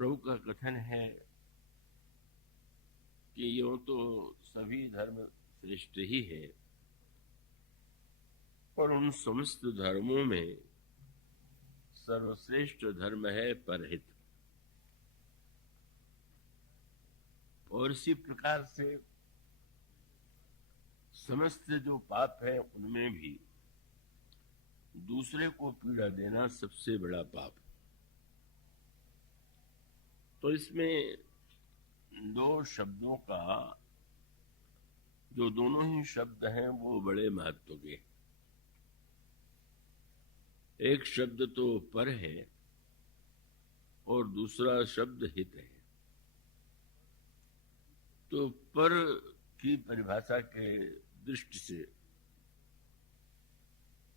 प्रभु का कथन है कि यूं तो सभी धर्म श्रेष्ठ ही है, पर उन समस्त धर्मों में सर्वश्रेष्ठ धर्म है परहित। और इसी प्रकार से समस्त जो पाप है उनमें भी दूसरे को पीड़ा देना सबसे बड़ा पाप। तो इसमें दो शब्दों का, जो दोनों ही शब्द हैं वो बड़े महत्व के। एक शब्द तो पर है और दूसरा शब्द हित है। तो पर की परिभाषा के दृष्टि से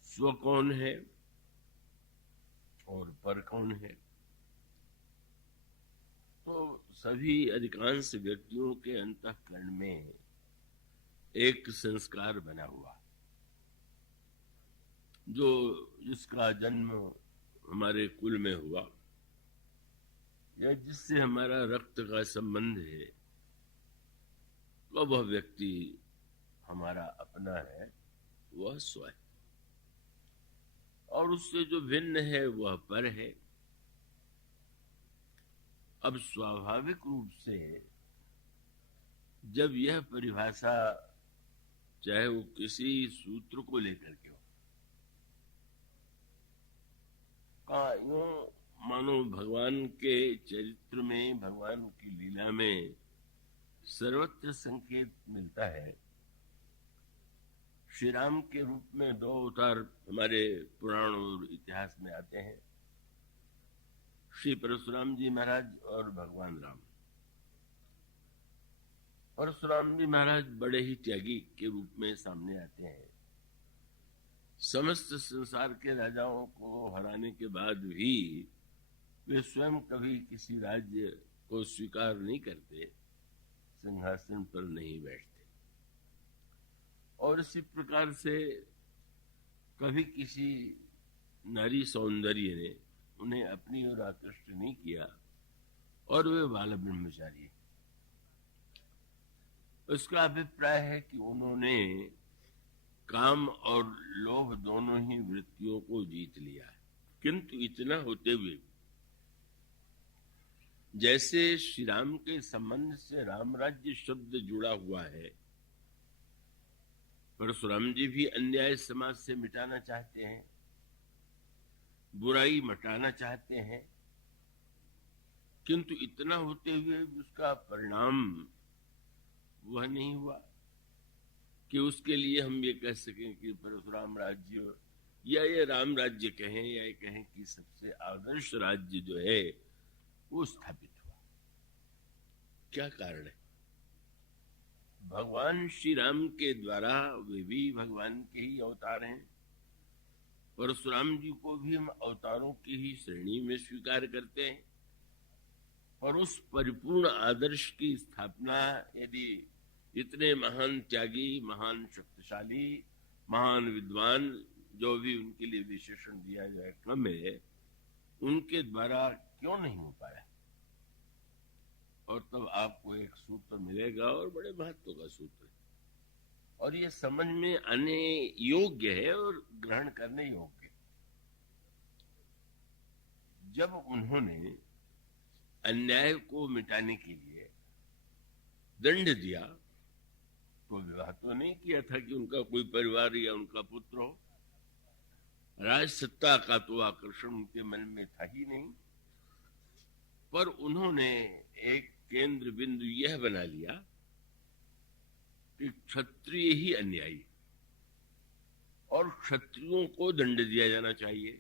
स्व कौन है और पर कौन है, तो सभी अधिकांश व्यक्तियों के अंतःकरण में एक संस्कार बना हुआ, जो जिसका जन्म हमारे कुल में हुआ या जिससे हमारा रक्त का संबंध है, वह व्यक्ति हमारा अपना है, वह स्व है। और उससे जो भिन्न है वह पर है। अब स्वाभाविक रूप से जब यह परिभाषा, चाहे वो किसी सूत्र को लेकर के हो, यूं मानो भगवान के चरित्र में, भगवान की लीला में सर्वत्र संकेत मिलता है। श्री राम के रूप में दो अवतार हमारे पुराण और इतिहास में आते हैं, श्री परशुराम जी महाराज और भगवान राम। परशुराम जी महाराज बड़े ही त्यागी के रूप में सामने आते हैं। समस्त संसार के राजाओं को हराने के बाद भी वे स्वयं कभी किसी राज्य को स्वीकार नहीं करते, सिंहासन पर नहीं बैठते। और इसी प्रकार से कभी किसी नारी सौंदर्य ने उन्हें अपनी ओर आकृष्ट नहीं किया और वे बाल ब्रह्मचारी। उसका अभिप्राय है कि उन्होंने काम और लोभ दोनों ही वृत्तियों को जीत लिया है। किंतु इतना होते हुए, जैसे श्री राम के संबंध से राम राज्य शब्द जुड़ा हुआ है, परशुराम जी भी अन्याय समाज से मिटाना चाहते हैं, बुराई मिटाना चाहते हैं, किंतु इतना होते हुए उसका परिणाम वह नहीं हुआ कि उसके लिए हम ये कह सकें कि परशुराम राज्य, या ये राम राज्य कहें, या ये कहें कि सबसे आदर्श राज्य जो है वो स्थापित हुआ। क्या कारण है? भगवान श्री राम के द्वारा, वे भी भगवान के ही अवतार हैं, परशुराम जी को भी हम अवतारों की ही श्रेणी में स्वीकार करते हैं। और उस परिपूर्ण आदर्श की स्थापना यदि इतने महान त्यागी, महान शक्तिशाली, महान विद्वान, जो भी उनके लिए विशेषण दिया जाए कम है, उनके द्वारा क्यों नहीं हो पाया? और तब आपको एक सूत्र मिलेगा, और बड़े महत्व का सूत्र है, और ये समझ में आने योग्य है और ग्रहण करने योग्य। जब उन्होंने अन्याय को मिटाने के लिए दंड दिया, तो विवाह तो नहीं किया था कि उनका कोई परिवार या उनका पुत्र हो। राज सत्ता का तो आकर्षण उनके मन में था ही नहीं, पर उन्होंने एक केंद्र बिंदु यह बना लिया कि क्षत्रिय ही अन्यायी, और क्षत्रियों को दंड दिया जाना चाहिए।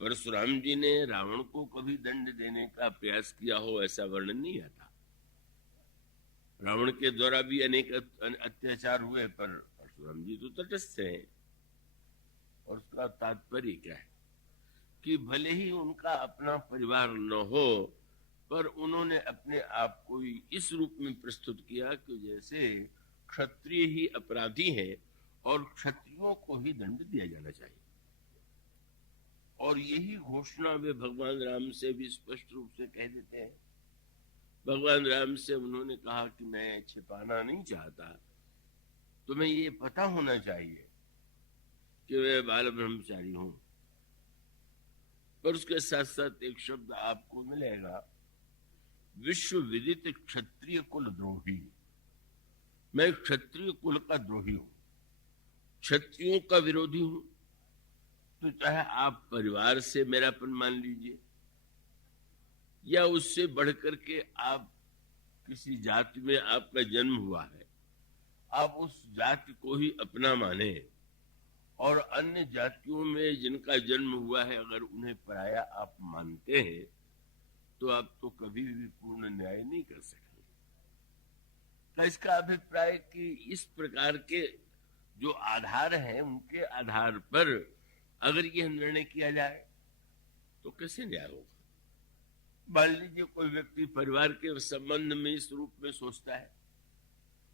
परशुराम जी ने रावण को कभी दंड देने का प्रयास किया हो, ऐसा वर्णन नहीं आता। रावण के द्वारा भी अनेक अत्याचार हुए, पर परशुराम जी तो तटस्थ हैं। और उसका तात्पर्य क्या है कि भले ही उनका अपना परिवार न हो, पर उन्होंने अपने आप को इस रूप में प्रस्तुत किया कि जैसे क्षत्रिय ही अपराधी हैं और क्षत्रियों को ही दंड दिया जाना चाहिए। और यही घोषणा वे भगवान राम से भी स्पष्ट रूप से कह देते हैं। भगवान राम से उन्होंने कहा कि मैं छिपाना नहीं चाहता, तुम्हें ये पता होना चाहिए कि मैं बाल ब्रह्मचारी हूं। पर उसके साथ साथ एक शब्द आपको मिलेगा, विश्व विदित क्षत्रिय कुल द्रोही। मैं क्षत्रिय कुल का द्रोही हूं, क्षत्रियों का विरोधी हूं। तो चाहे आप परिवार से मेरापन मान लीजिए या उससे बढ़कर के आप किसी जाति में आपका जन्म हुआ है, आप उस जाति को ही अपना माने और अन्य जातियों में जिनका जन्म हुआ है अगर उन्हें पराया आप मानते हैं तो आप तो कभी भी पूर्ण न्याय नहीं कर सकते। तो इसका अभिप्राय कि इस प्रकार के जो आधार हैं उनके आधार पर अगर यह निर्णय किया जाए तो कैसे न्याय होगा। मान लीजिए कोई व्यक्ति परिवार के संबंध में इस रूप में सोचता है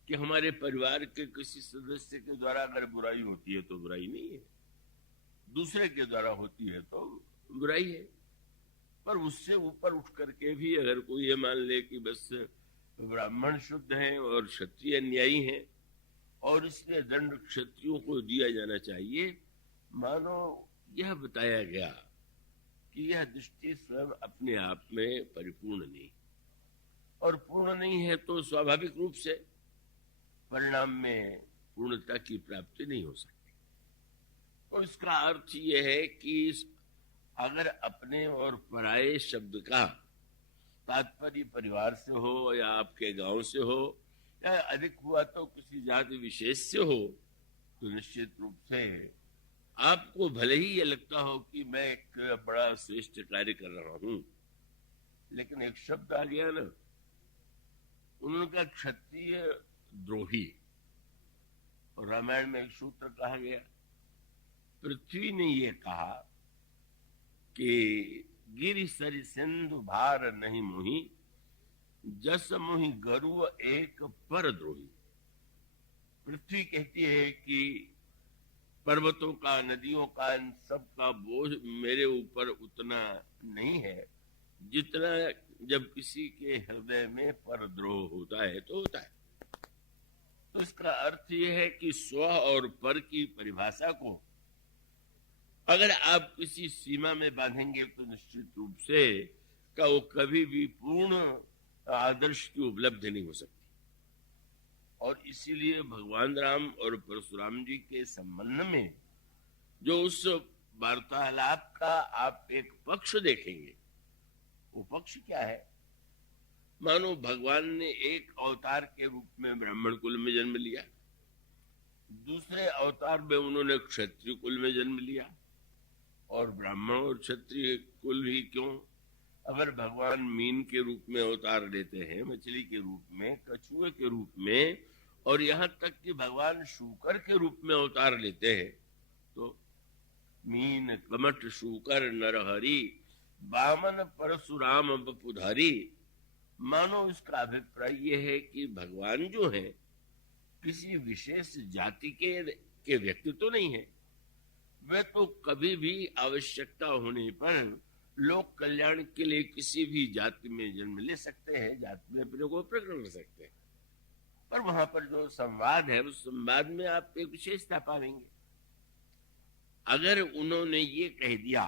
कि हमारे परिवार के किसी सदस्य के द्वारा अगर बुराई होती है तो बुराई नहीं है, दूसरे के द्वारा होती है तो बुराई है। पर उससे ऊपर उठ करके भी अगर कोई ये मान ले कि बस ब्राह्मण शुद्ध हैं और क्षत्रिय न्यायी हैं और इसलिए दंड क्षत्रियों को दिया जाना चाहिए, मानो यह बताया गया कि यह दृष्टि स्वयं अपने आप में परिपूर्ण नहीं, और पूर्ण नहीं है तो स्वाभाविक रूप से परिणाम में पूर्णता की प्राप्ति नहीं हो सकती। तो इसका अर्थ यह है कि अगर अपने और पराये शब्द का तात्पर्य परिवार से हो या आपके गांव से हो या अधिक हुआ तो किसी जाति विशेष से हो, तो निश्चित रूप से आपको भले ही ये लगता हो कि मैं एक बड़ा श्रेष्ठ कार्य कर रहा हूं, लेकिन एक शब्द आ गया ना, उन्होंने कहा क्षत्रिय द्रोही, और रामायण में एक सूत्र कहा गया, पृथ्वी ने ये कहा कि गिरि सरि सिंधु भार नहीं मोही, जस मोहि गरुड़ एक पर द्रोही। पृथ्वी कहती है कि पर्वतों का, नदियों का, इन सब का बोझ मेरे ऊपर उतना नहीं है जितना जब किसी के हृदय में परद्रोह होता है तो होता है। तो इसका अर्थ यह है कि स्व और पर की परिभाषा को अगर आप किसी सीमा में बांधेंगे तो निश्चित रूप से का वो कभी भी पूर्ण आदर्श की उपलब्धि नहीं हो सकती। और इसीलिए भगवान राम और परशुराम जी के संबंध में जो उस वार्तालाप का आप एक पक्ष देखेंगे, वो पक्ष क्या है? मानो भगवान ने एक अवतार के रूप में ब्राह्मण कुल में जन्म लिया, दूसरे अवतार में उन्होंने क्षत्रिय कुल में जन्म लिया, और ब्राह्मण और क्षत्रिय कुल ही क्यों, अगर भगवान मीन के रूप में अवतार लेते हैं, मछली के रूप में, कछुए के रूप में, और यहाँ तक कि भगवान शूकर के रूप में अवतार लेते हैं, तो मीन कमठ शूकर नरहरि बामन परशुराम बपुधारी। मानो इसका अभिप्राय यह है कि भगवान जो है किसी विशेष जाति के व्यक्ति तो नहीं है, वे तो कभी भी आवश्यकता होने पर लोक कल्याण के लिए किसी भी जाति में जन्म ले सकते हैं, जाति में अपने को प्रकट कर सकते हैं। पर वहां पर जो संवाद है उस संवाद में आप एक विशेषता पाएंगे। अगर उन्होंने ये कह दिया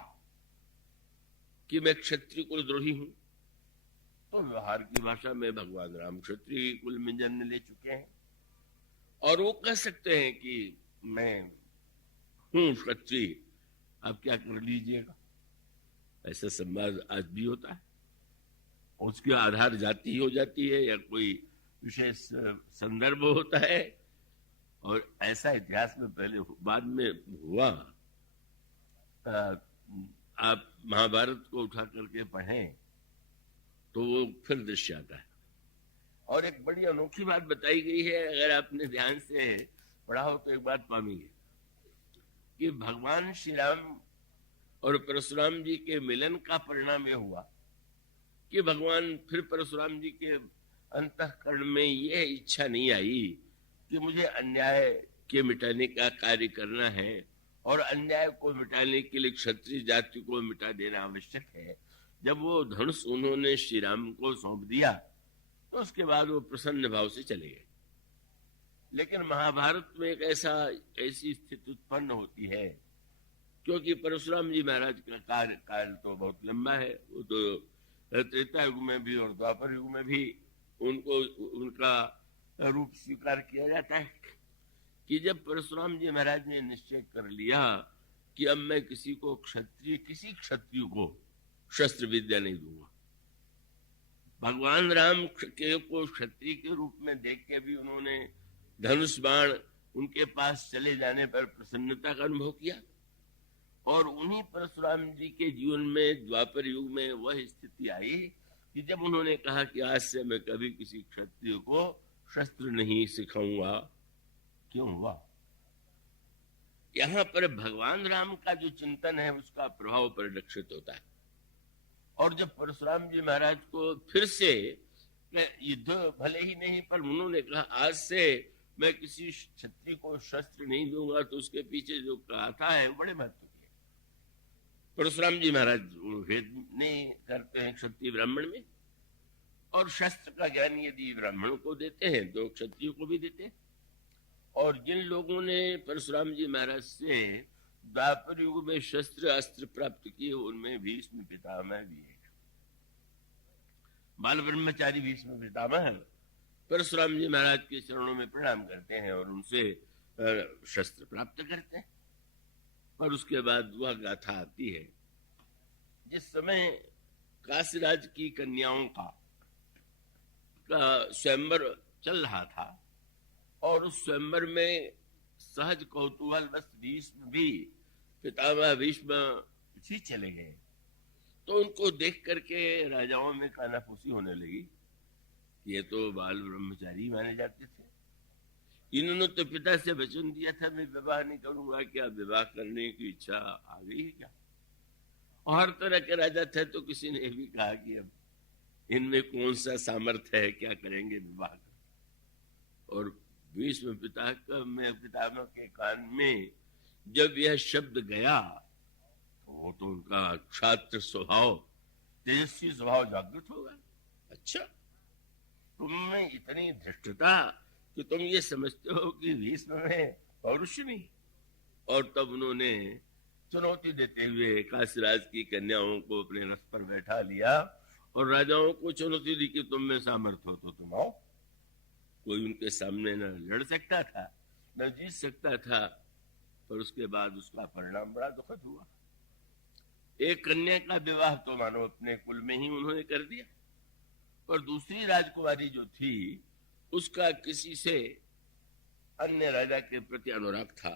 कि मैं क्षत्रिय कुल द्रोही हूं, तो व्यवहार की भाषा में भगवान राम क्षत्रिय कुल में जन्म ले चुके हैं, और वो कह सकते हैं कि मैं हूं क्षत्रिय, आप क्या कर लीजिएगा। ऐसा संवाद आज भी होता है, उसके आधार जाति हो जाती है या कोई विशेष संदर्भ होता है, और ऐसा इतिहास में पहले बाद में हुआ। आप महाभारत को उठा करके पढ़ें तो वो फिर दृश्य आता है। और एक बड़ी अनोखी बात बताई गई है, अगर आपने ध्यान से पढ़ा हो तो एक बात पाएंगे कि भगवान श्री राम और परशुराम जी के मिलन का परिणाम यह हुआ कि भगवान फिर परशुराम जी के अंतःकरण में यह इच्छा नहीं आई कि मुझे अन्याय के मिटाने का कार्य करना है और अन्याय को मिटाने के लिए क्षत्रिय जाति को मिटा देना आवश्यक है। जब वो धनुष उन्होंने श्री राम को सौंप दिया तो उसके बाद वो प्रसन्न भाव से चले गए। लेकिन महाभारत में एक ऐसी स्थिति उत्पन्न होती है, क्योंकि परशुराम जी महाराज का काल तो बहुत लंबा है। वो तो त्रेता युग में भी और द्वापर युग में भी उनका रूप स्वीकार किया जाता है कि जब परशुराम जी महाराज ने निश्चय कर लिया कि अब मैं किसी क्षत्रिय को शस्त्र विद्या नहीं दूंगा। भगवान राम को क्षत्रिय के रूप में देख के भी उन्होंने धनुष बाण उनके पास चले जाने पर प्रसन्नता का अनुभव किया। और उन्हीं परशुराम जी के जीवन में द्वापर युग में वह स्थिति आई कि जब उन्होंने कहा कि आज से मैं कभी किसी क्षत्रिय को शस्त्र नहीं सिखाऊंगा। क्यों हुआ? यहाँ पर भगवान राम का जो चिंतन है उसका प्रभाव परिलक्षित होता है। और जब परशुराम जी महाराज को फिर से युद्ध भले ही नहीं पर उन्होंने कहा आज से मैं किसी क्षत्रिय को शस्त्र नहीं दूंगा, तो उसके पीछे जो गाथा है बड़े महत्व की है। परशुराम जी महाराज भेद नहीं करते हैं क्षत्रिय ब्राह्मण में, और शस्त्र का ज्ञान यदि ब्राह्मणों को देते हैं तो क्षत्रियों को भी देते हैं। और जिन लोगों ने परशुराम जी महाराज से द्वापर युग में शस्त्र अस्त्र प्राप्त किए उनमें भीष्म पितामह भी है। बाल ब्रह्मचारी भीष्म पितामह परशुराम जी महाराज के चरणों में प्रणाम करते हैं और उनसे शस्त्र प्राप्त करते हैं। और उसके बाद वह गाथा आती है जिस समय काशीराज की कन्याओं का स्वयंवर चल रहा था और उस स्वयंवर में सहज कौतूहल बस भीष्म भी पितामह भीष्म भी चले गए। तो उनको देख करके राजाओं में कानाफूसी होने लगी। ये तो बाल ब्रह्मचारी माने जाते थे, इन्होंने तो पिता से वचन दिया था मैं विवाह नहीं करूंगा, क्या विवाह करने की इच्छा आ गई है क्या? और हर तरह के राजा थे तो किसी ने भी कहा कि अब इनमें कौन सा सामर्थ्य है, क्या करेंगे विवाह कर। और भीष्म पितामह के कान में जब यह शब्द गया तो वो तो उनका क्षात्र स्वभाव तेजस्वी स्वभाव जागृत होगा। अच्छा, तुम में इतनी धृष्टता कि तुम ये समझते हो कि भीष्म में पौरुष नहीं। और तब उन्होंने चुनौती देते हुए काशीराज की कन्याओं को अपने रथ पर बैठा लिया और राजाओं को चुनौती दी कि तुम में सामर्थ्य हो तो तुम आओ। कोई उनके सामने न लड़ सकता था न जीत सकता था, पर उसके बाद उसका परिणाम बड़ा दुखद हुआ। एक कन्या का विवाह तो मानो अपने कुल में ही उन्होंने कर दिया, और दूसरी राजकुमारी जो थी उसका किसी से अन्य राजा के प्रति अनुराग था।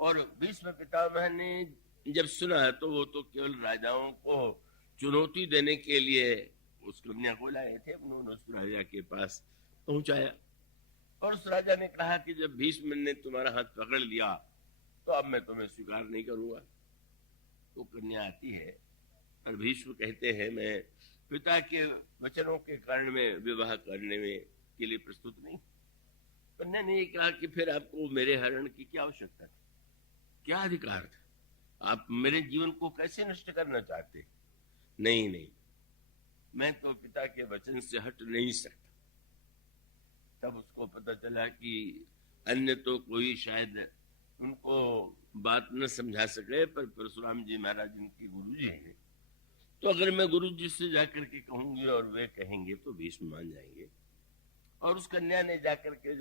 और भीष्म पितामह ने जब सुना तो वो तो केवल राजाओं को चुनौती देने के लिए उस कन्या को लाए थे। उन्होंने उस राजा के पास पहुंचाया और उस राजा ने कहा कि जब भीष्म ने तुम्हारा हाथ पकड़ लिया तो अब मैं तुम्हें स्वीकार नहीं करूंगा। तो कन्या आती है और भीष्म कहते हैं मैं पिता के वचनों के कारण में विवाह करने में के लिए प्रस्तुत नहीं। कन्या ने कहा कि फिर आपको मेरे हरण की क्या आवश्यकता थी, क्या अधिकार था, आप मेरे जीवन को कैसे नष्ट करना चाहते? नहीं नहीं, मैं तो पिता के वचन से हट नहीं सकता। तब उसको पता चला कि अन्य तो कोई शायद उनको बात न समझा सके, पर परशुराम जी महाराज इनके गुरु जी हैं, तो अगर मैं गुरु जी से जाकर के कहूंगी और वे कहेंगे तो भीष्म मान जाएंगे। और उस कन्या ने जाकर के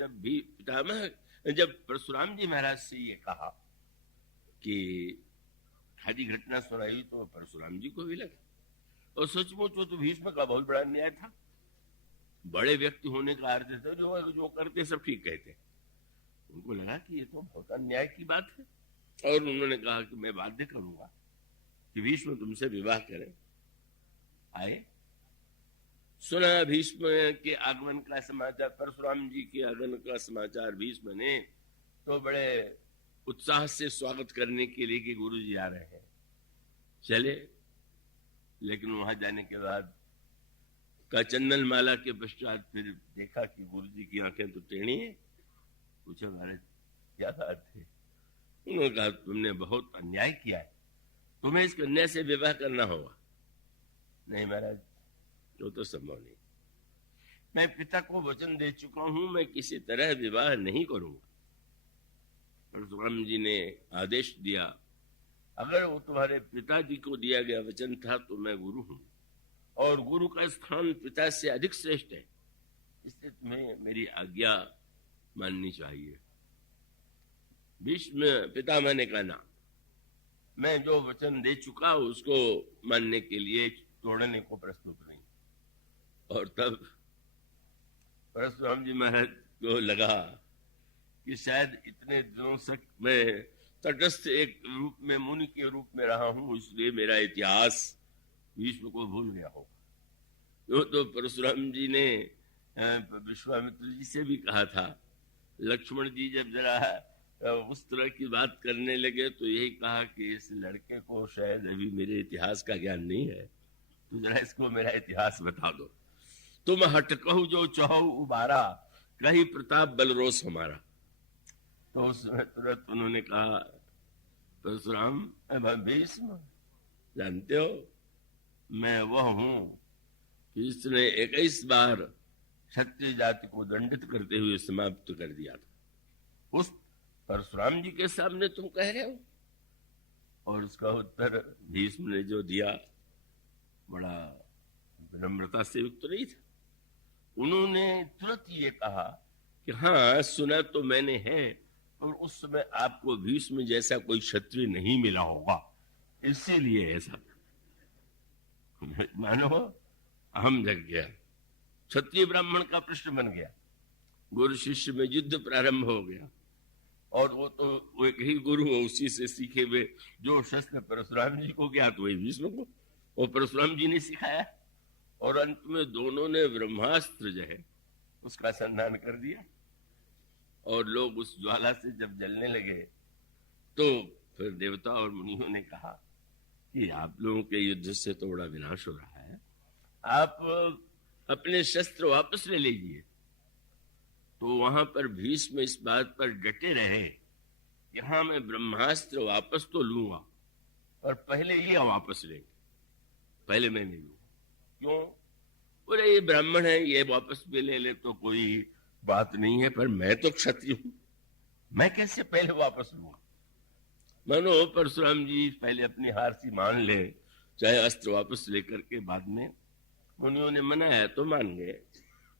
जब परशुराम जी महाराज से ये कहा कि सारी घटना सुनाई तो परशुराम जी को भी लगा, और सचमुच वो तो भीष्म का बहुत बड़ा अन्याय था। बड़े व्यक्ति होने का अर्थ था जो करते सब ठीक कहते। उनको लगा कि ये तो बहुत अन्याय की बात है, और उन्होंने कहा कि मैं बाध्य करूंगा कि भीष्म तुमसे विवाह करें। आए, सुना भीष्म के आगमन का समाचार, परशुराम जी के आगमन का समाचार भीष्म ने तो बड़े उत्साह से स्वागत करने के लिए कि गुरु जी आ रहे हैं। चले, लेकिन वहां जाने के बाद का चंदन माला के पश्चात फिर देखा कि गुरु जी की आंखें तो टेढ़ी हैं। पूछा महाराज क्या बात है? उन्होंने कहा तुमने बहुत अन्याय किया है, तुम्हें इस कन्या से विवाह करना होगा। नहीं महाराज, वो तो संभव नहीं, मैं पिता को वचन दे चुका हूं, मैं किसी तरह विवाह नहीं करूंगा। परशुराम जी ने आदेश दिया, अगर वो तुम्हारे पिताजी को दिया गया वचन था तो मैं गुरु हूं, और गुरु का स्थान पिता से अधिक श्रेष्ठ है, इसलिए तुम्हें मेरी आज्ञा माननी चाहिए। भीष्म पितामह ने कहा ना, मैं जो वचन दे चुका उसको मानने के लिए तोड़ने को प्रस्तुत नहीं। और तब परशुराम जी महाराज को लगा कि शायद इतने दिनों तक मैं तटस्थ एक रूप में, मुनि के रूप में रहा हूं, इसलिए मेरा इतिहास भीष्म को भूल गया होगा। तो परशुराम जी ने विश्वामित्र जी से भी कहा था, लक्ष्मण जी जब जरा उस तरह की बात करने लगे तो यही कहा कि इस लड़के को शायद अभी मेरे इतिहास का ज्ञान नहीं है, तो जरा इसको मेरा इतिहास बता दो। तुम हटकहु जो चहो उबारा, कही प्रताप बलरोस हमारा। तो उसमें तुरंत उन्होंने कहा, परशुराम भीष्म जानते हो मैं वह हूं जिसने 21 बार क्षत्रिय जाति को दंडित करते हुए समाप्त कर दिया था। उस परशुराम जी के सामने तुम कह रहे हो? और उसका उत्तर भीष्म ने जो दिया बड़ा विनम्रता से युक्त नहीं था। उन्होंने तुरंत ये कहा कि हाँ सुना तो मैंने है, और उस समय आपको भीष्म जैसा कोई क्षत्रिय नहीं मिला होगा, इसीलिए ऐसा। मानो अहम जग गया, क्षत्रिय ब्राह्मण का प्रश्न बन गया, गुरु शिष्य में युद्ध प्रारंभ हो गया। और वो तो वो एक ही गुरु है, उसी से सीखे हुए जो शस्त्र परशुराम जी को ज्ञात वही भीष्म को, वो परशुराम जी ने सिखाया। और अंत में दोनों ने ब्रह्मास्त्र जो है उसका संधान कर दिया, और लोग उस ज्वाला से जब जलने लगे तो फिर देवता और मुनियों ने कहा कि आप लोगों के युद्ध से तो बड़ा विनाश हो रहा है, आप अपने शस्त्र वापस ले लीजिए। तो वहां पर भीष्म इस बात पर डटे रहे, यहां मैं ब्रह्मास्त्र वापस तो लूंगा, और पहले ये वापस लेंगे, पहले मैं नहीं लूंगा। क्यों? बोले ये ब्राह्मण है, ये वापस भी ले ले तो कोई बात नहीं है, पर मैं तो क्षत्रिय हूं, मैं कैसे पहले वापस लूंगा। मानो परशुराम जी पहले अपनी हार सी मान ले, चाहे अस्त्र वापस लेकर के बाद में मुनियों ने मनाया तो मान गए,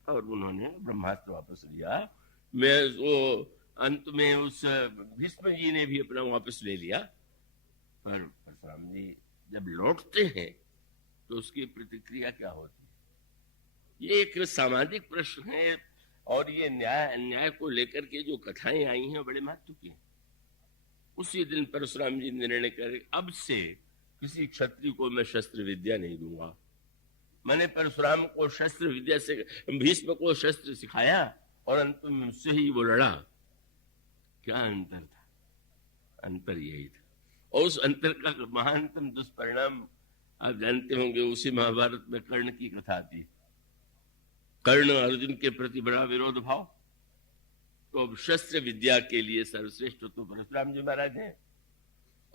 और उन्होंने ब्रह्मास्त्र वापस लिया। मैं वो अंत में उस भीष्म जी ने भी अपना वापस ले लिया। पर परशुराम जी जब लौटते हैं तो उसकी प्रतिक्रिया क्या होती है? ये एक सामाजिक प्रश्न है, और ये न्याय अन्याय को लेकर के जो कथाएं आई हैं बड़े महत्व की हैं। उसी दिन परशुराम जी निर्णय करे, अब से किसी क्षत्रिय को मैं शस्त्र विद्या नहीं दूंगा। मैंने परशुराम को शस्त्र विद्या से, भीष्म को शस्त्र सिखाया, और अंत में उससे ही वो लड़ा। क्या अंतर था? अंतर यही था, और उस अंतर का महानतम दुष्परिणाम आप जानते होंगे। उसी महाभारत में कर्ण की कथा आती है। कर्ण अर्जुन के प्रति बड़ा विरोध भाव, तो अब शस्त्र विद्या के लिए सर्वश्रेष्ठ तो परशुराम जी महाराज हैं,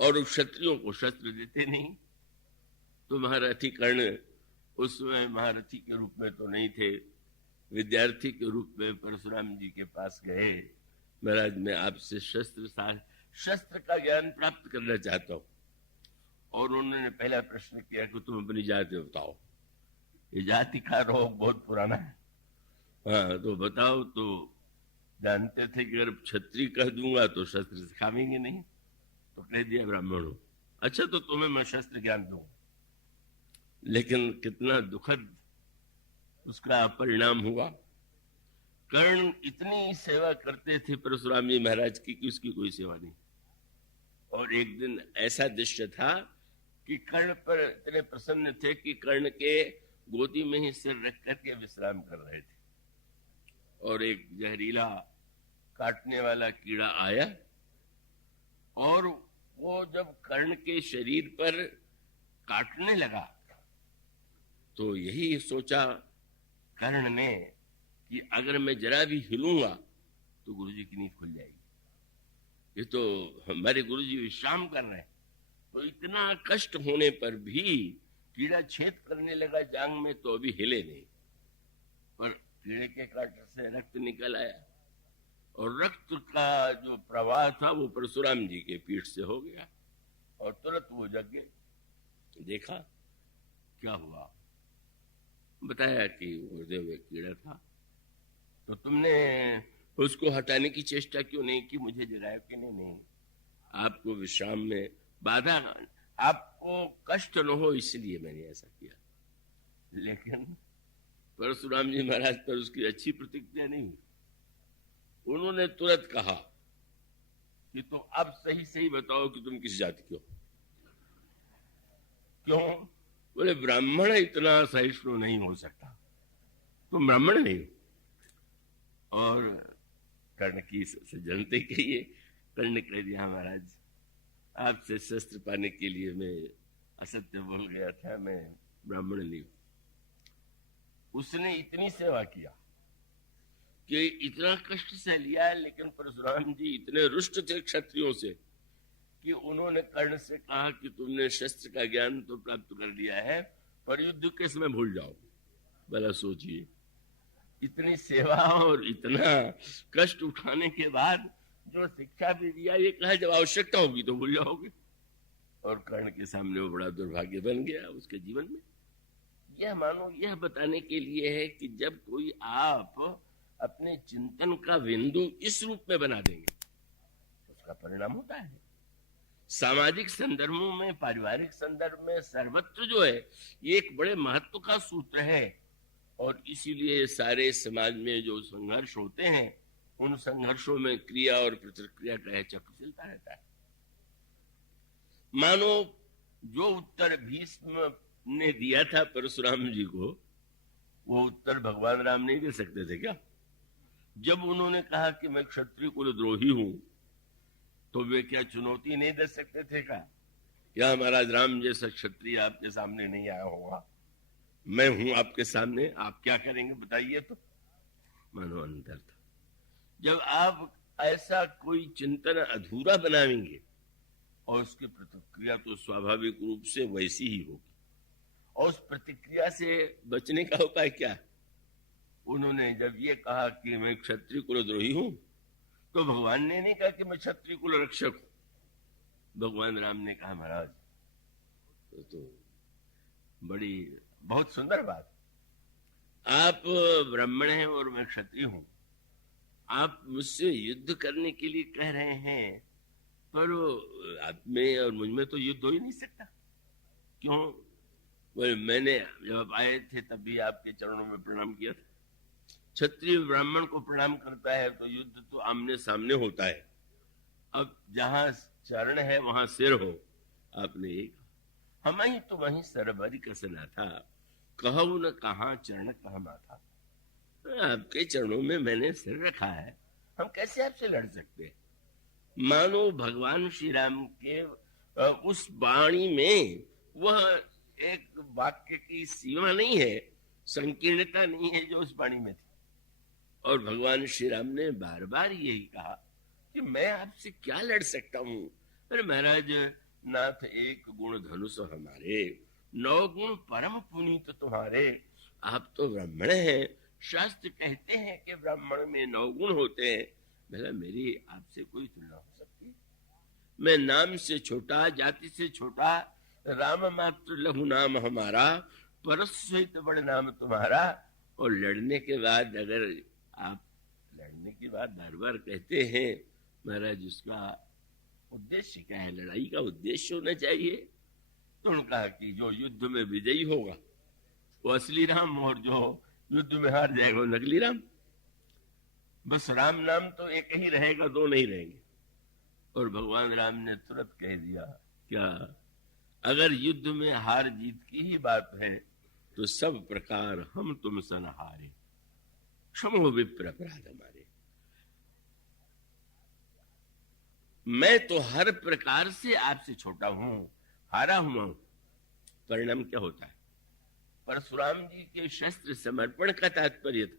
और क्षत्रियों को शस्त्र देते नहीं। तो महारथी कर्ण उस समय महारथी के रूप में तो नहीं थे, विद्यार्थी के रूप में परशुराम जी के पास गए। महाराज मैं आपसे शस्त्र का ज्ञान प्राप्त करना चाहता हूं। और उन्होंने पहला प्रश्न किया कि तुम अपनी जाति बताओ। ये जाति का रोग बहुत पुराना है। हाँ तो बताओ। तो जानते थे कि अगर क्षत्रिय कह दूंगा तो शस्त्र सिखावेंगे नहीं, तो कह दिया ब्राह्मण हो। अच्छा तो तुम्हें मैं शस्त्र ज्ञान दूंगा। लेकिन कितना दुखद उसका परिणाम हुआ। कर्ण इतनी सेवा करते थे परशुराम जी महाराज की कि उसकी कोई सेवा नहीं। और एक दिन ऐसा दृश्य था कि कर्ण पर इतने प्रसन्न थे कि कर्ण के गोदी में ही सिर रख करके विश्राम कर रहे थे, और एक जहरीला काटने वाला कीड़ा आया, और वो जब कर्ण के शरीर पर काटने लगा तो यही सोचा कर्ण ने कि अगर मैं जरा भी हिलूंगा तो गुरुजी की नींद खुल जाएगी। ये तो हमारे गुरुजी विश्राम कर रहे हैं। तो इतना कष्ट होने पर भी कीड़ा छेद करने लगा जांग में, तो अभी हिले नहीं, पर कीड़े के कांटे से रक्त निकल आया, और रक्त का जो प्रवाह था वो परशुराम जी के पीठ से हो गया, और तुरंत वो जग गए। देखा क्या हुआ, बताया कि हृदय में कीड़ा था, तो तुमने उसको हटाने की चेष्टा क्यों नहीं की, मुझे जगाया कि नहीं, आपको विश्राम में बाधा, आपको कष्ट न हो इसलिए मैंने ऐसा किया। लेकिन परशुराम जी महाराज पर उसकी अच्छी प्रतिक्रिया नहीं हुई। उन्होंने तुरंत कहा कि तो अब सही सही बताओ कि तुम किस जाति के हो। क्यों? बोले ब्राह्मण इतना सहिष्णु नहीं हो सकता, तुम ब्राह्मण नहीं हो। और कर्ण की से जनते कहिए, कर्ण कह दिया महाराज आपसे शस्त्र पाने के लिए मैं असत्य बोल गया था, मैं ब्राह्मण नहीं हूं। उसने इतनी सेवा किया कि इतना कष्ट सह लिया, लेकिन परशुराम जी इतने रुष्ट थे क्षत्रियों से कि उन्होंने कर्ण से कहा कि तुमने शस्त्र का ज्ञान तो प्राप्त कर लिया है, पर युद्ध के समय भूल जाओ। भला सोचिए, इतनी सेवा और इतना कष्ट उठाने के बाद जो शिक्षा भी दिया, ये कहा जब आवश्यकता होगी तो भूल जाओगे। और कर्ण के सामने वो बड़ा दुर्भाग्य बन गया उसके जीवन में। यह मानो यह बताने के लिए है कि जब कोई आप अपने चिंतन का बिंदु इस रूप में बना देंगे, उसका परिणाम होता है। सामाजिक संदर्भों में, पारिवारिक संदर्भ में, सर्वत्र जो है ये एक बड़े महत्व का सूत्र है। और इसीलिए सारे समाज में जो संघर्ष होते हैं, उन संघर्षों में क्रिया और प्रतिक्रिया का चक्र चलता रहता है। मानो जो उत्तर भीष्म ने दिया था परशुराम जी को, वो उत्तर भगवान राम नहीं दे सकते थे क्या? जब उन्होंने कहा कि मैं क्षत्रिय कुलद्रोही हूं, तो वे क्या चुनौती नहीं दे सकते थे क्या महाराज राम जैसा क्षत्रिय आपके सामने नहीं आया होगा, मैं हूं आपके सामने, आप क्या करेंगे बताइए। तो मानो अंतर था। जब आप ऐसा कोई चिंतन अधूरा बनाएंगे, और उसकी प्रतिक्रिया तो स्वाभाविक रूप से वैसी ही होगी। और उस प्रतिक्रिया से बचने का उपाय क्या? उन्होंने जब ये कहा कि मैं क्षत्रिय कुलद्रोही हूं, तो भगवान ने नहीं कहा कि मैं क्षत्रिय कुल रक्षक हूं। भगवान राम ने कहा महाराज तो बड़ी बहुत सुंदर बात, आप ब्राह्मण हैं और मैं क्षत्रिय हूं, आप मुझसे युद्ध करने के लिए कह रहे हैं, पर आप में और मुझ में तो युद्ध हो ही नहीं सकता। क्यों? बोले मैंने जब आप आए थे तब भी आपके चरणों में प्रणाम किया था। क्षत्रिय ब्राह्मण को प्रणाम करता है तो युद्ध तो आमने सामने होता है। अब जहां चरण है वहां सिर हो, आपने एक हम ही तो वहीं सरबरी कसना था, कहू न कहां चरण कहां माथा। आपके चरणों में मैंने सिर रखा है, हम कैसे आपसे लड़ सकते हैं? मानो भगवान श्री राम के उस वाणी में वह एक वाक्य की सीमा नहीं है, संकीर्णता नहीं है जो उस वाणी में थी। और भगवान श्री राम ने बार बार यही कहा कि मैं आपसे क्या लड़ सकता हूं। अरे महाराज नाथ एक गुण धनुष हमारे, 9 गुण परम पुनीत तुम्हारे। आप तो ब्राह्मण हैं, शास्त्र कहते हैं कि ब्राह्मण में 9 गुण होते हैं। भला मेरी आपसे कोई तुलना हो सकती है? मैं नाम से छोटा, जाति से छोटा, राम मात्र लघु नाम हमारा, परस सहित बड़े नाम तुम्हारा। और लड़ने के बाद अगर आप लड़ने के बाद बार बार कहते हैं महाराज उसका उद्देश्य क्या है? लड़ाई का उद्देश्य होना चाहिए। तो उन्होंने कहा कि जो युद्ध में विजयी होगा वो असली राम, और जो युद्ध में हार जाएगा वो नकली राम। बस राम नाम तो एक ही रहेगा, 2 नहीं रहेंगे। और भगवान राम ने तुरंत कह दिया क्या? अगर युद्ध में हार जीत की ही बात है तो सब प्रकार हम तुम सन हारे, क्षमो विप्र अपराध हमारे। मैं तो हर प्रकार से आपसे छोटा हूं, हारा हुआ हूं। परिणाम क्या होता है? परशुराम जी के शस्त्र समर्पण का तात्पर्य था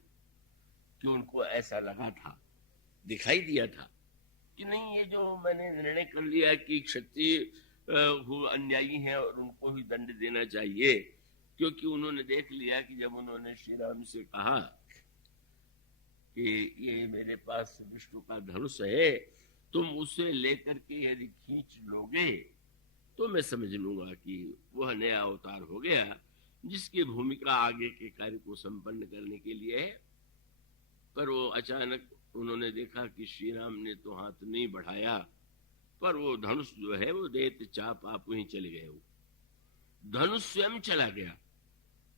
कि उनको ऐसा लगा था, दिखाई दिया था कि नहीं, ये जो मैंने निर्णय कर लिया कि क्षत्रिय अन्यायी हैं और उनको ही दंड देना चाहिए, क्योंकि उन्होंने देख लिया कि जब उन्होंने श्री राम से कहा कि ये मेरे पास विष्णु का धनुष है, तुम उसे लेकर के यदि खींच लोगे तो मैं समझ लूंगा कि वह नया अवतार हो गया जिसकी भूमिका आगे के कार्य को संपन्न करने के लिए है। पर वो अचानक उन्होंने देखा कि श्री राम ने तो हाथ नहीं बढ़ाया, पर वो धनुष जो है वो देत चाप आप वहीं चले गए। वो धनुष स्वयं चला गया।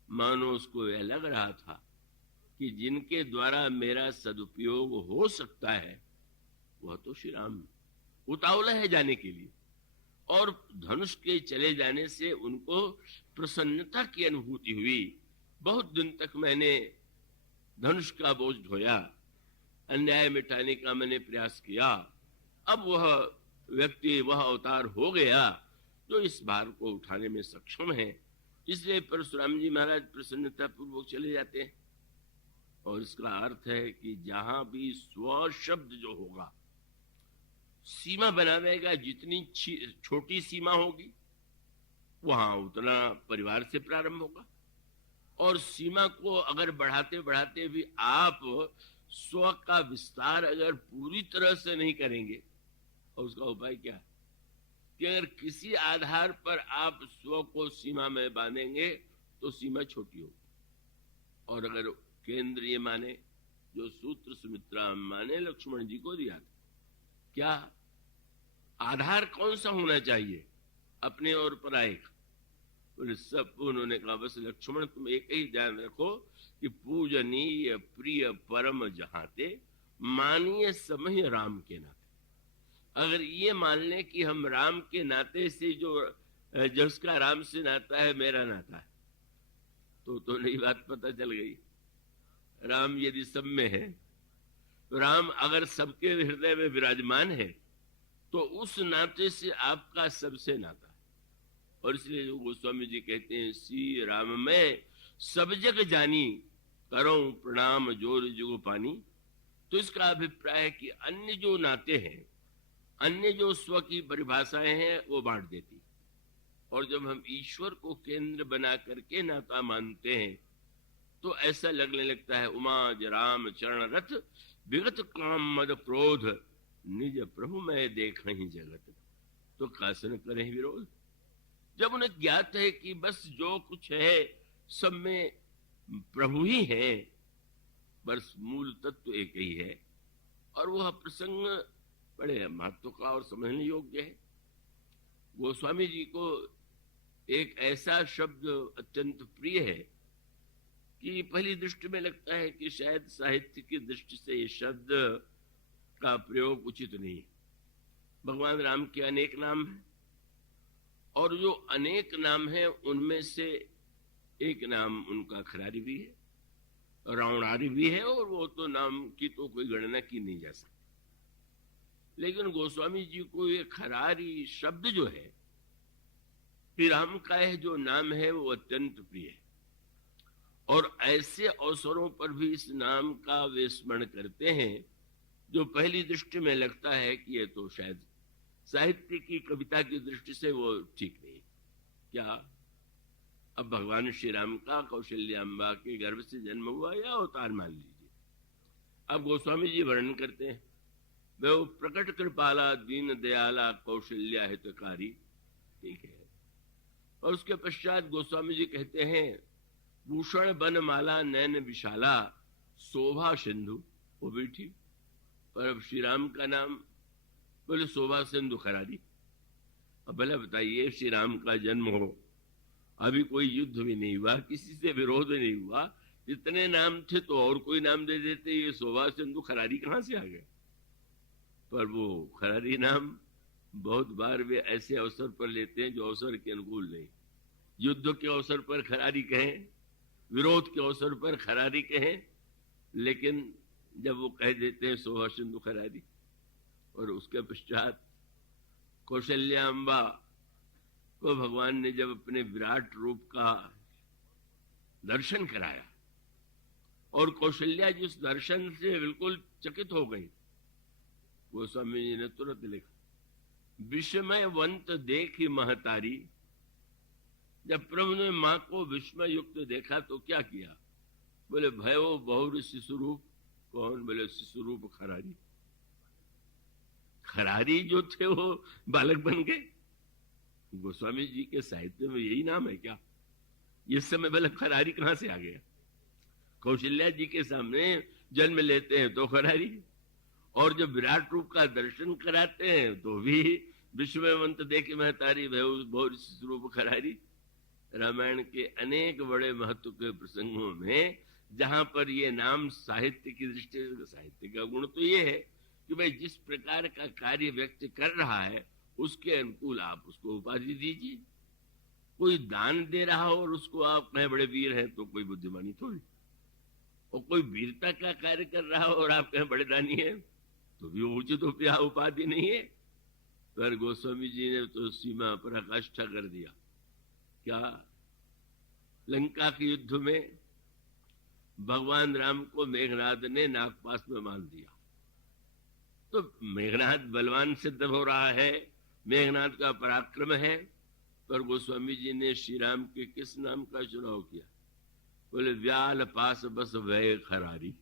मानो उसको यह लग रहा था कि जिनके द्वारा मेरा सदुपयोग हो सकता है वह तो श्री राम उतावला है जाने के लिए, और धनुष के चले जाने से उनको प्रसन्नता की अनुभूति हुई। बहुत दिन तक मैंने धनुष का बोझ ढोया, अन्याय मिटाने का मैंने प्रयास किया, अब वह व्यक्ति, वह अवतार हो गया जो इस भार को उठाने में सक्षम है। इसलिए परशुराम जी महाराज प्रसन्नता पूर्वक चले जाते हैं। और इसका अर्थ है कि जहां भी स्व शब्द जो होगा सीमा बनावेगा, जितनी छोटी सीमा होगी वहां उतना परिवार से प्रारंभ होगा, और सीमा को अगर बढ़ाते बढ़ाते भी आप स्व का विस्तार अगर पूरी तरह से नहीं करेंगे, और उसका उपाय क्या है कि अगर किसी आधार पर आप स्व को सीमा में बांधेंगे तो सीमा छोटी होगी, और अगर केंद्र ये माने जो सूत्र सुमित्रा माने लक्ष्मण जी को दिया था, क्या आधार कौन सा होना चाहिए अपने और पराये का? बोले सब। उन्होंने कहा बस लक्ष्मण तुम एक ही ध्यान रखो कि पूजनीय प्रिय परम जहाते मानिए समय राम के नाते। अगर ये मान ले कि हम राम के नाते से जो जिसका राम से नाता है मेरा नाता है, तो नई बात पता चल गई। राम यदि सब में है, तो राम अगर सबके हृदय में विराजमान है, तो उस नाते से आपका सबसे नाता है। और इसलिए जो गोस्वामी जी कहते हैं श्री राम में सब जग जानी करो प्रणाम जोर जुग पानी, तो इसका अभिप्राय है कि अन्य जो नाते हैं, अन्य जो स्व की परिभाषाएं हैं वो बांट देती। और जब हम ईश्वर को केंद्र बना करके नाता मानते हैं तो ऐसा लगने लगता है उमा राम चरण रथ विगत काम मद क्रोध निज प्रभु में देख ही जगत, तो कासन करें विरोध। जब उन्हें ज्ञात है कि बस जो कुछ है सब में प्रभु ही है, बस मूल तत्व एक ही है, और वह प्रसंग बड़े महत्व का और समझने योग्य है। गोस्वामी जी को एक ऐसा शब्द अत्यंत प्रिय है कि पहली दृष्टि में लगता है कि शायद साहित्य की दृष्टि से ये शब्द का प्रयोग उचित नहीं है। भगवान राम के अनेक नाम हैं, और जो अनेक नाम हैं उनमें से एक नाम उनका खरारी भी है, रावणारी भी है, और वो तो नाम की तो कोई गणना की नहीं जा सकती। लेकिन गोस्वामी जी को ये खरारी शब्द जो है, श्री राम का है जो नाम है, वो अत्यंत प्रिय है। और ऐसे अवसरों पर भी इस नाम का वे स्मरण करते हैं जो पहली दृष्टि में लगता है कि ये तो शायद साहित्य की कविता की दृष्टि से वो ठीक नहीं। क्या अब भगवान श्री राम का कौशल्याम्बा के गर्भ से जन्म हुआ या अवतार मान लीजिए। अब गोस्वामी जी वर्णन करते हैं वो प्रकट कृपाला दीन दयाला कौशल्या हितकारी, ठीक है। और उसके पश्चात गोस्वामी जी कहते हैं भूषण बन माला नैन विशाला शोभा सिंधु, वो भी ठीक। पर अब श्री राम का नाम बोले शोभा सिंधु खरारी। अब भला बताइए, श्री राम का जन्म हो, अभी कोई युद्ध भी नहीं हुआ, किसी से विरोध नहीं हुआ, इतने नाम थे तो और कोई नाम दे देते, ये शोभा सिंधु खरारी कहां से आ गए? पर वो खरारी नाम बहुत बार वे ऐसे अवसर पर लेते हैं जो अवसर के अनुकूल नहीं। युद्ध के अवसर पर खरारी कहें, विरोध के अवसर पर खरारी कहें, लेकिन जब वो कह देते हैं शोभा सिंधु खरारी। और उसके पश्चात कौशल्याम्बा को भगवान ने जब अपने विराट रूप का दर्शन कराया और कौशल्या जी उस दर्शन से बिल्कुल चकित हो गई, गोस्वामी जी ने तुरंत लिखा, विस्मय वंत देखी महतारी। जब प्रभु ने मां को विस्मय युक्त देखा तो क्या किया? बोले भयो बहुर शिशुरूप। कौन? बोले शिशुरूप खरारी। खरारी जो थे वो बालक बन गए। गोस्वामी जी के साहित्य में यही नाम है क्या? इस समय बोले खरारी कहां से आ गया? कौशल्या जी के सामने जन्म लेते हैं तो खरारी, और जब विराट रूप का दर्शन कराते हैं तो भी विस्मयवंत देखे महतारी बहुत स्वरूप खरारी। रामायण के अनेक बड़े महत्व के प्रसंगों में जहां पर ये नाम साहित्य की दृष्टि से, साहित्य का गुण तो ये है कि भाई जिस प्रकार का कार्य व्यक्ति कर रहा है उसके अनुकूल आप उसको उपाधि दीजिए। कोई दान दे रहा हो और उसको आप कहें बड़े वीर हैं तो कोई बुद्धिमानी थोड़ी, और कोई वीरता का कार्य कर रहा हो और आप कहें बड़े दानी हैं तो भी उचित उपाधि नहीं है। पर गोस्वामी जी ने तो सीमा पराकाष्ठा कर दिया। क्या? लंका के युद्ध में भगवान राम को मेघनाद ने नागपास में मान दिया, तो मेघनाद बलवान सिद्ध हो रहा है, मेघनाद का पराक्रम है, पर गोस्वामी जी ने श्री राम के किस नाम का चुनाव किया? बोले व्याल पास बस वह खरारी,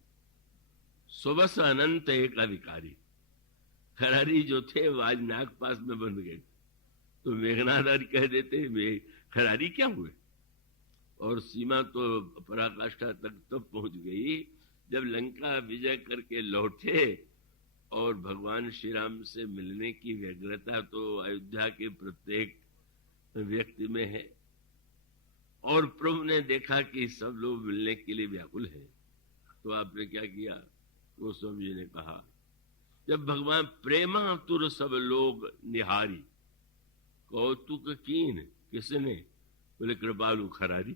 सुबस अनंत एक अधिकारी। खरारी जो थे वो आज नागपास में बंध गए, तो मेघनाद कह देते खरारी क्या हुए? और सीमा तो पराकाष्ठा तक तब पहुंच गई जब लंका विजय करके लौटे और भगवान श्री राम से मिलने की व्यग्रता तो अयोध्या के प्रत्येक व्यक्ति में है, और प्रभु ने देखा कि सब लोग मिलने के लिए व्याकुल हैं, तो आपने क्या किया? गोस्वामी जी ने कहा, जब भगवान प्रेमा तुर सब लोग निहारी, कौतुक कीन किसने? बोले कृपालु खरारी।